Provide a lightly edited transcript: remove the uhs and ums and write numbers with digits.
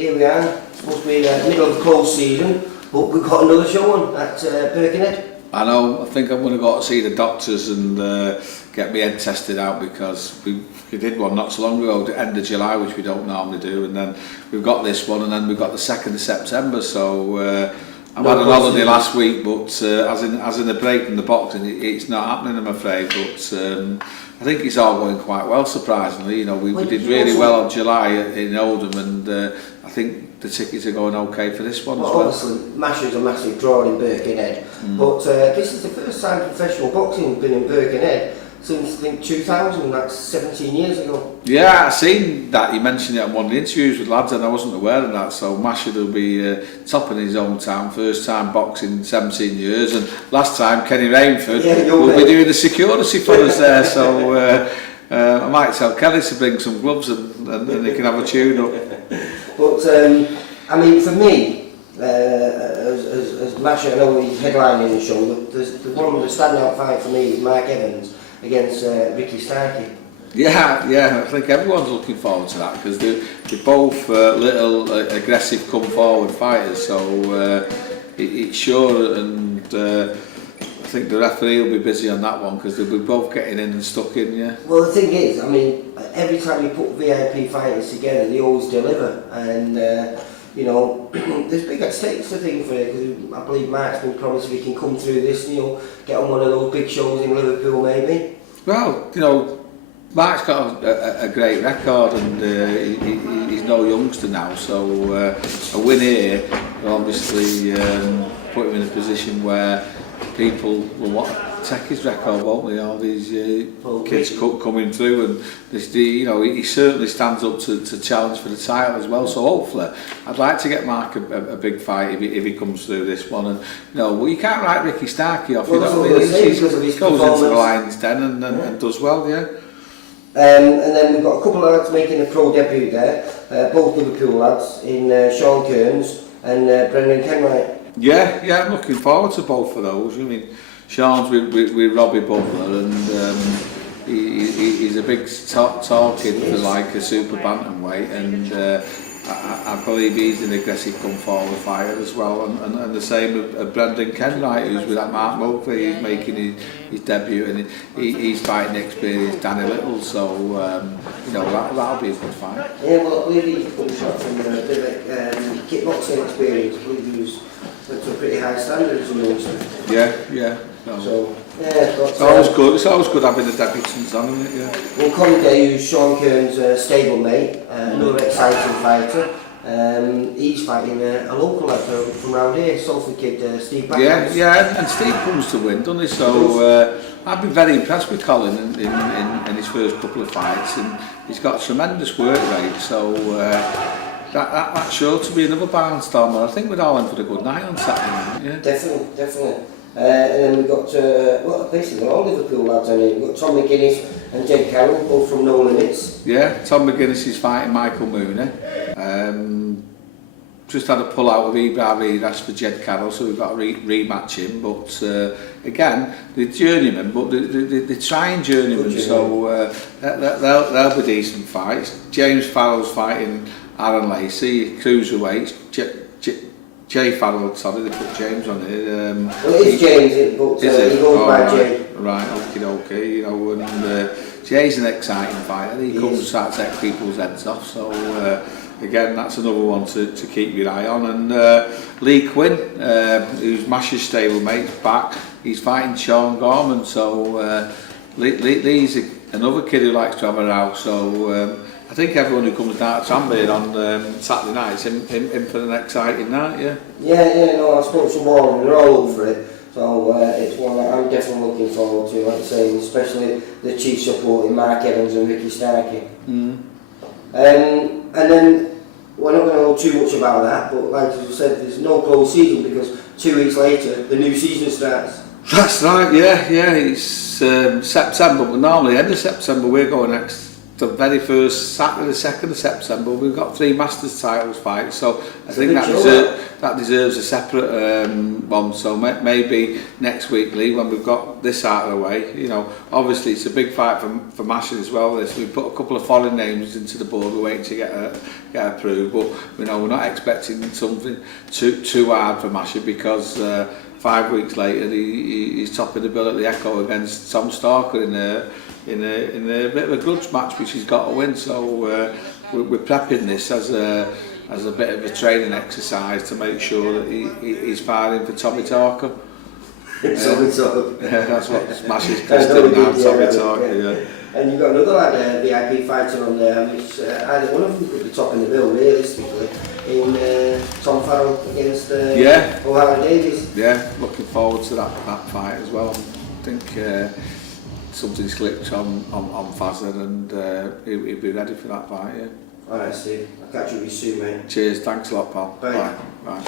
here we are, supposed to be in the middle of the close season, but we've got another show on at Birkenhead. I know, I think I'm going to go to see the doctors and get my head tested out, because we did one not so long ago, the end of July, which we don't normally do, and then we've got this one, and then we've got the 2nd of September, so I've had an holiday last week, but as in the break in the boxing, it's not happening, I'm afraid, but I think it's all going quite well, surprisingly. You know, we did really well in July in Oldham, and I think the tickets are going okay for this one as well. Obviously, Masher's a massive draw in Birkenhead, but this is the first time professional boxing has been in Birkenhead since, I think, 2000, that's 17 years ago. Yeah, I seen that, you mentioned it on one of the interviews with lads, and I wasn't aware of that, so Masher will be top in his own town, first time boxing in 17 years, and last time Kenny Rainford will be doing the security for us there, so I might tell Kelly to bring some gloves and they can have a tune-up. But, I mean, for me, as Masher, I know he's headlining the show, but the standout fight for me is Mark Evans against Ricky Starkey. Yeah, I think everyone's looking forward to that, because they're both little aggressive come forward fighters, so it's sure, and I think the referee will be busy on that one, because they'll be both getting in and stuck in, yeah. Well, the thing is, I mean, every time you put VIP fighters together, they always deliver, and you know, there's big stakes, I think, for it, because I believe Mark's been promised if he can come through this, you know, get on one of those big shows in Liverpool, maybe. Well, you know, Mark's got a great record, and he's no youngster now, so a win here will obviously put him in a position where people will want to take his record, won't they? All these kids coming through, and this, you know, he certainly stands up to challenge for the title as well. So hopefully, I'd like to get Mark a big fight if he comes through this one. And you know, well, you can't write Ricky Starkey off. Well, you know, he goes into the Lions Den and does well, yeah. And then we've got a couple of lads making a pro debut there, both Liverpool lads, in Sean Kearns and Brendan Kenwright. Yeah, I'm looking forward to both of those. I mean, Sean's with Robbie Butler, and he's a big tall kid for like a super bantamweight, and I believe he's an aggressive come forward fighter as well, and the same with Brendan Kenwright, who's with that Mark Mulvey. He's making his debut, and he's fighting the experienced Danny Little, so you know, that'll be a good fight. Yeah, well, I believe he's come shot from a bit of kickboxing experience. I believe he was to a pretty high standard as a youngster. Yeah. So, yeah, but, it's always good. It's always good having the debutants on, isn't it? Yeah. Well, Conor Day, who's Sean Kearns' stablemate, another exciting fighter. He's fighting a local lad from around here, Salford kid, Steve Backhouse. Yeah, and Steve comes to win, doesn't he? So I've been very impressed with Colin in his first couple of fights, and he's got a tremendous work rate. So that's sure to be another barnstormer. I think we're all in for a good night on Saturday. Yeah. Definitely. And then we've got, well, basically all Liverpool lads on here. We've got Tom McGuinness and Jed Carroll, both from No Limits. Yeah, Tom McGuinness is fighting Michael Mooney. Just had a pull out of Ibrahim Ras for Jed Carroll, so we've got to rematch him. But again, they're journeymen, but they're trying journeymen, so they'll be decent fights. James Farrell's fighting Aaron Lacey, cruiserweight. Jay Farrell, sorry, they put James on here. Well, it is James, but he goes by Jay. Right, okay, you know, and Jay's an exciting fighter. He comes and starts to take people's heads off, so again, that's another one to keep your eye on. And Lee Quinn, who's Masher's stablemate, back. He's fighting Sean Gorman, so Lee's another kid who likes to have a row, so I think everyone who comes down to Tranmere on Saturday night is in for an exciting night, yeah? Yeah, no, I spoke to Warren, they're all over it, so it's one that I'm definitely looking forward to, like I say, especially the chief supporting Mark Evans and Ricky Starkey. And then, we're not going to know too much about that, but like I said, there's no close season because 2 weeks later, the new season starts. That's right, yeah, it's September, but normally end of September we're going next the very first Saturday, the 2nd of September, we've got 3 Masters titles fights, so I think that deserves a separate one. So maybe next week, Lee, when we've got this out of the way, you know, obviously it's a big fight for Mashing as well. This, we put a couple of foreign names into the board, we're waiting to get approved, but you know, we're not expecting something too hard for Mashing, because 5 weeks later he's topping the bill at the Echo against Tom Starker in a bit of a grudge match which he's got to win. So we're prepping this as a bit of a training exercise to make sure that he's fighting for Tommy Talker. That's what Smash's custom now, Tommy Talker. Yeah. And you've got another lad, VIP fighter on there, which either one of them could be topping the bill realistically, in Tom Farrell against O'Hara Davies. Yeah, looking forward to that fight as well. I think something's clicked on Fazzer, and he'll be ready for that fight. Yeah. Alright, Steve. I'll catch you soon, mate. Cheers, thanks a lot, pal. Bye. Bye.